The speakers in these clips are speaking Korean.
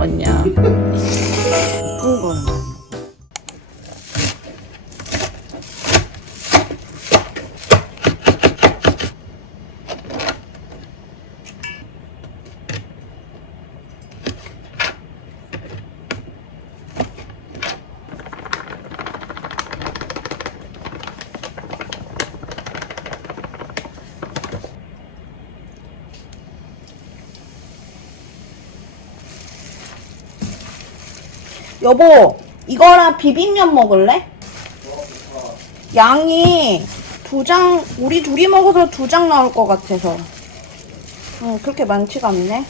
먹었냐? 이쁜 거는. 여보, 이거랑 비빔면 먹을래? 양이 우리 둘이 먹어서 2장 나올 것 같아서. 그렇게 많지가 않네.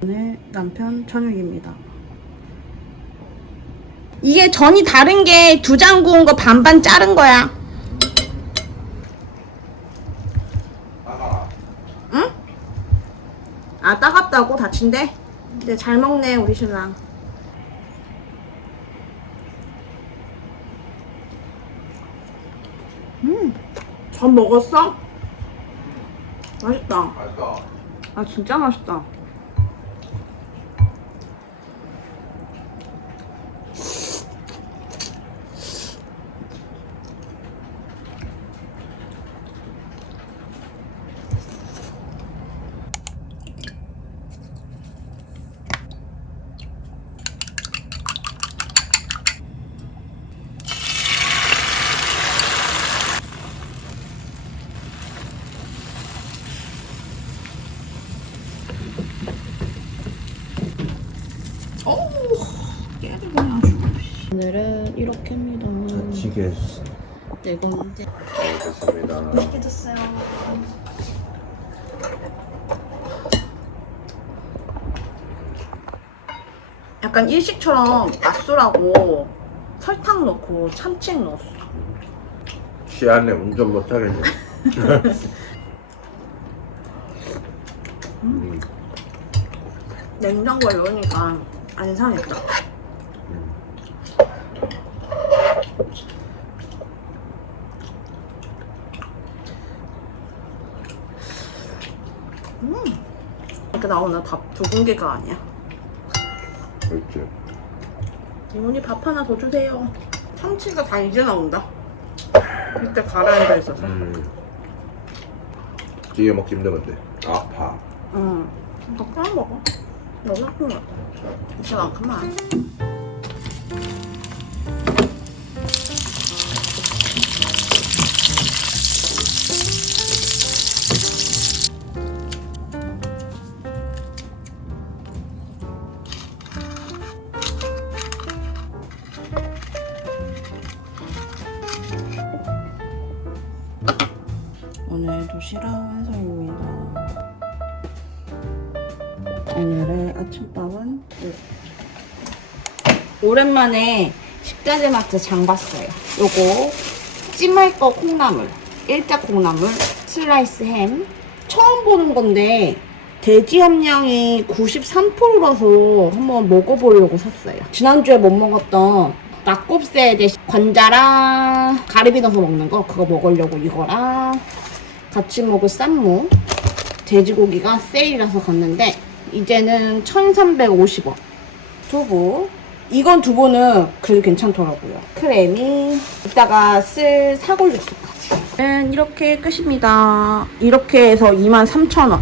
오늘 남편 저녁입니다. 이게 전이 다른 게 2장 구운 거 반반 자른 거야. 응? 아, 따갑다고? 다친대? 근데 잘 먹네 우리 신랑. 전 먹었어? 맛있다. 맛있다. 아, 진짜 맛있다. 오늘은 이렇게 합니다. 다치게 해주세요. 4번째. 잘 됐습니다. 맛있게 됐어요. 약간 일식처럼 맛술하고 설탕 넣고 참치액 넣었어. 취하네. 운전 못하겠네. 냉장고에 넣으니까 안 상했다. 이렇게 나오는 밥 2공기가 아니야. 그렇지. 이모니 밥 하나 더 주세요. 참치가 다 이제 나온다. 이때 가라앉아 있어서. 찌개 먹기 힘들었는데. 아파. 더 꺼내 먹어. 너무 아픈 것 같아. 진짜 많구만. 오늘 도시락 완성입니다. 오늘의 아침밥은 오랜만에 식자재 마트 장 봤어요. 요거 찜할 거 콩나물, 일자 콩나물, 슬라이스 햄. 처음 보는 건데 돼지 함량이 93%라서 한번 먹어보려고 샀어요. 지난주에 못 먹었던 낙곱새 대신 관자랑 가리비 넣어서 먹는 거, 그거 먹으려고 이거랑 같이 먹을 쌈무. 돼지고기가 세일이라서 갔는데 이제는 1,350원. 두부. 이건 두부는 그래도 괜찮더라고요. 크래미. 이따가 쓸 사골육수까지. 이렇게 끝입니다. 이렇게 해서 23,000원.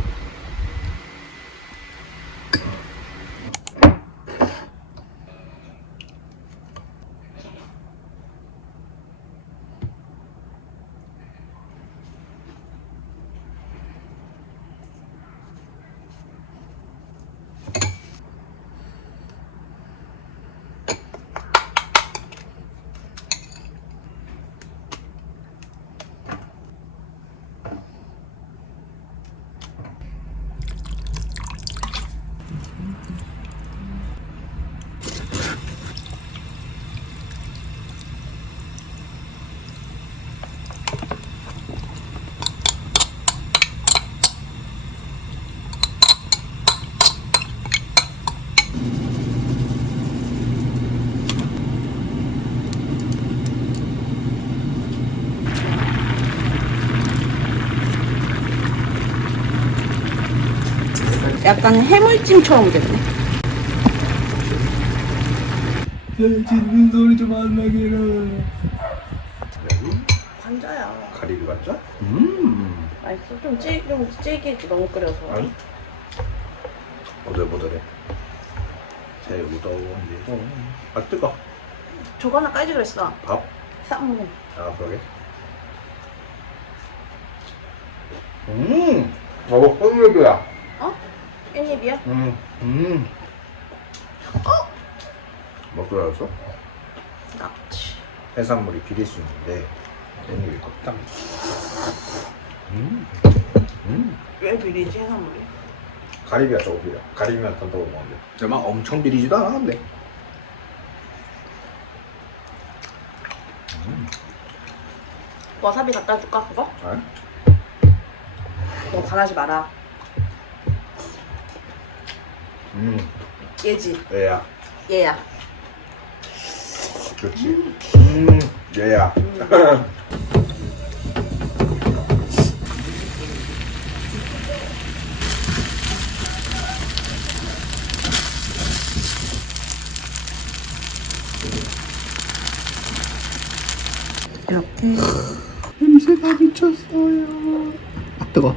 약간 해물찜처럼 됐네. 짖는 소리 좀 안 나게라. 관자야. 가리비 맞죠? 맛있어. 좀 찌개지 너무 끓여서. 아니. 오들오들해. 제일 무더운데. 아 뜨거. 저거 하나 까지 그랬어. 밥? 쌍무. 아 그러게. 저거 깻잎이야. 어? 깻잎이야? 뭐 들어갔어? 낙지. 해산물이 비릴 수 있는데 깻잎이 껍딱. 왜 비리지 해산물이? 가리비가 조금 비려. 가리비만 던져고 먹는데. 근데 막 엄청 비리지도 않아 근데. 와사비 갖다 줄까 그거? 아? 너 바라지 마라. 얘지. 얘야. 얘야. 그렇지. 얘야. 이렇게. 냄새가 미쳤어요. 아 뜨거.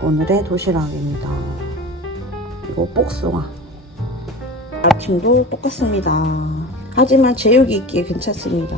오늘의 도시락입니다. 이거 복숭아. 아침도 똑같습니다. 하지만 제육이 있기에 괜찮습니다.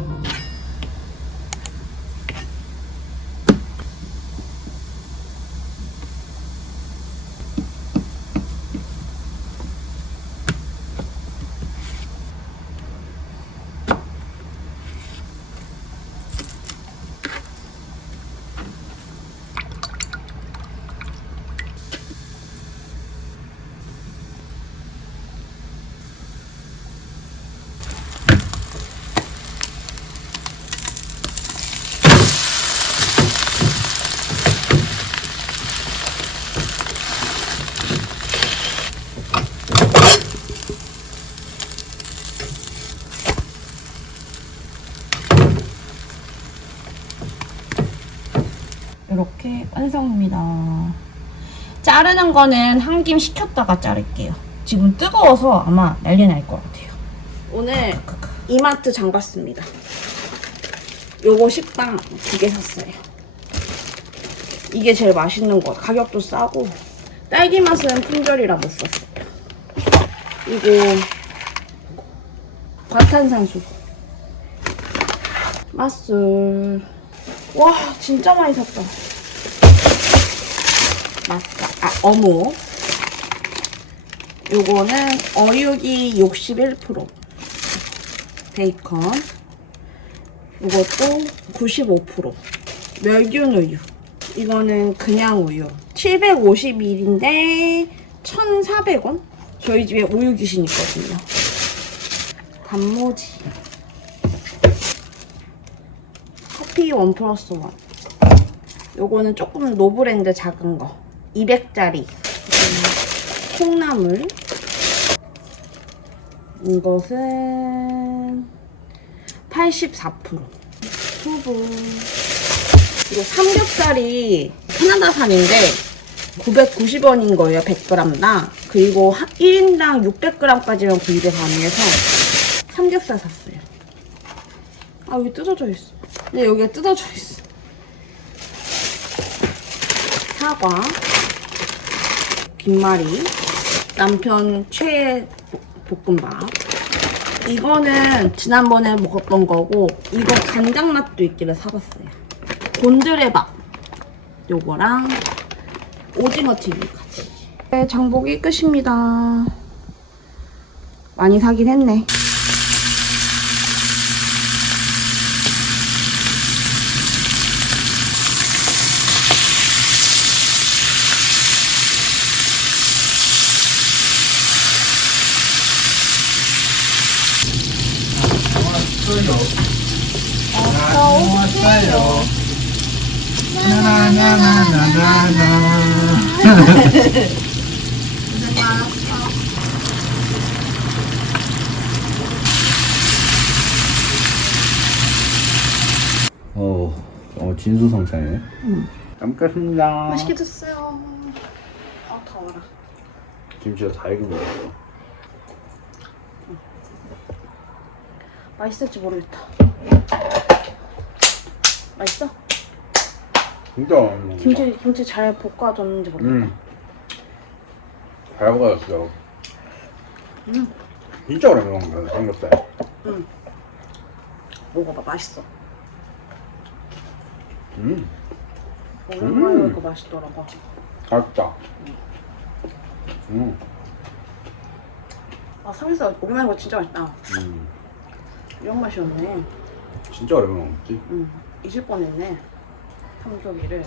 이렇게 완성입니다. 자르는 거는 한 김 식혔다가 자를게요. 지금 뜨거워서 아마 난리 날 것 같아요. 오늘 이마트 장 봤습니다. 요거 식빵 2개 샀어요. 이게 제일 맛있는 거. 가격도 싸고 딸기 맛은 품절이라 못 샀어요. 이거 과탄산수 맛술. 와 진짜 많이 샀다. 맞다. 어묵. 요거는 어육이 61%. 베이컨. 이것도 95%. 멸균 우유. 이거는 그냥 우유. 750ml인데 1,400원? 저희 집에 우유 귀신 있거든요. 단무지. 커피 1+1. 요거는 조금 노브랜드 작은 거. 200짜리. 콩나물. 이것은 84%. 수분. 이거 삼겹살이 캐나다산인데 990원인 거예요. 100g당. 그리고 1인당 600g까지만 구입이 가능해서 삼겹살 샀어요. 아 여기 뜯어져 있어. 근데 여기가 뜯어져 있어. 사과. 김말이. 남편 최애 볶음밥. 이거는 지난번에 먹었던 거고 이거 간장 맛도 있길래 사봤어요. 곤드레밥 요거랑 오징어 튀김까지. 네, 장보기 끝입니다. 많이 사긴 했네. 진수성찬이네. 잘 먹겠습니다. 맛있게 드세요. 아 더워라. 김치가 다 익은 거 같아. 맛있을지 모르겠다. 맛있어? 진짜. 김치 잘 볶아줬는지 모르겠다. 잘 먹었어. 진짜 오래 먹는 거야 삼겹살. 먹어봐, 맛있어. 음. 이거 맛있더라고. 맛있다. 아 삼겹살 오랜만에 먹어 진짜 맛있다. 이런 맛이었네. 진짜 오랜만에 먹었지. 잊을 뻔했네. 삼겹이를.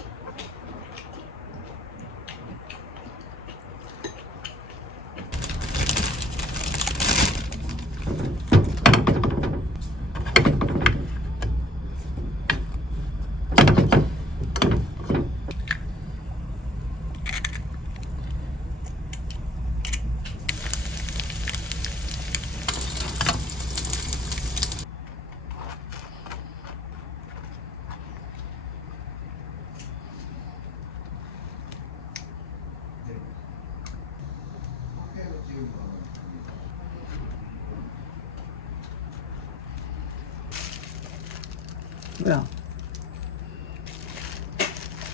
뭐야?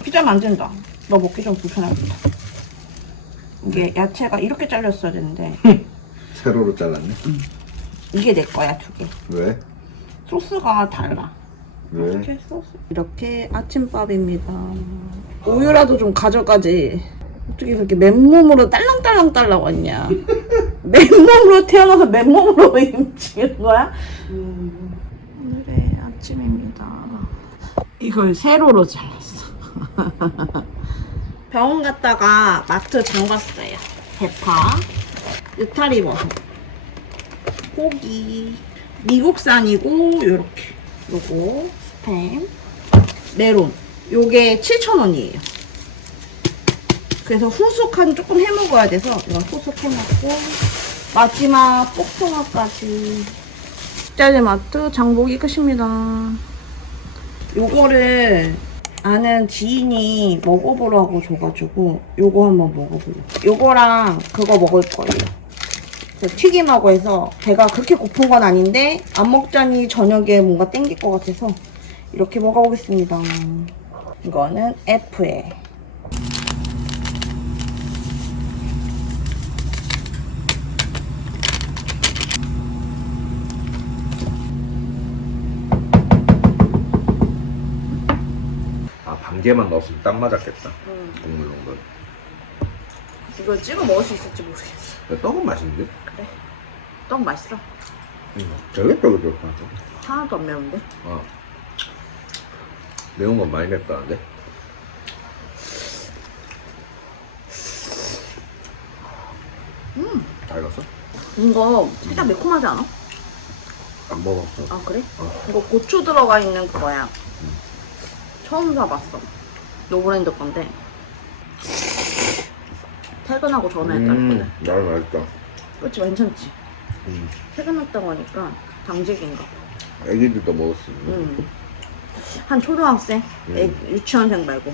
피자 만든다. 너 먹기 좀 불편하겠다. 이게 야채가 이렇게 잘렸어야 되는데 세로로 잘랐네. 이게 내 거야, 2개. 왜? 소스가 달라. 왜? 이렇게 아침밥입니다. 우유라도 좀 가져가지. 어떻게 그렇게 맨몸으로 딸랑딸랑 왔냐? 맨몸으로 태어나서 맨몸으로 임치는 거야? 오늘의 아침입니다. 이걸 세로로 잘랐어. 병원 갔다가 마트 장 봤어요. 대파, 느타리버섯, 고기, 미국산이고 요렇게 요거 스팸, 메론 요게 7,000원이에요. 그래서 후숙한 조금 해먹어야 돼서 이건 후숙 해먹고 마지막 복숭아까지. 식자재마트 장보기 끝입니다. 요거를 아는 지인이 먹어보라고 줘가지고 요거 한번 먹어보려고. 요거랑 그거 먹을 거예요. 튀김하고 해서 배가 그렇게 고픈 건 아닌데 안 먹자니 저녁에 뭔가 땡길 것 같아서 이렇게 먹어보겠습니다. 이거는 F에 반 개만 넣었으면 딱 맞았겠다. 국물 정도. 이걸 찍어 먹을 수 있을지 모르겠어. 떡은 맛있는데? 그래? 떡 맛있어. 쫄깃쫄깃쫄깃하죠. 하나도 안 매운데? 매운 건 많이 맵다는데? 잘 익었어? 이거 살짝 매콤하지 않아? 안 먹었어. 아 그래? 이거 고추 들어가 있는 그거야. 처음 사봤어. 노브랜드 건데 퇴근하고 전화했다거든. 나도 맛있다. 그치 괜찮지? 퇴근했다고 하니까 당직인가 봐. 애기들도 먹을 수 있는. 한 초등학생? 유치원생 말고.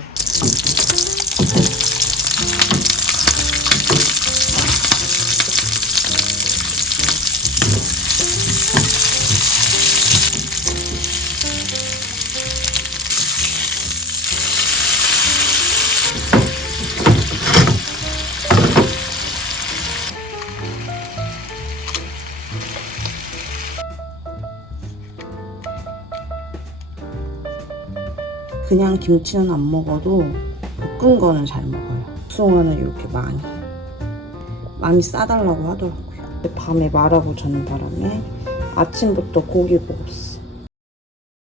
그냥 김치는 안 먹어도 볶은 거는 잘 먹어요. 복숭아는 이렇게 많이 싸달라고 하더라고요. 밤에 말하고 자는 바람에 아침부터 고기 먹었어.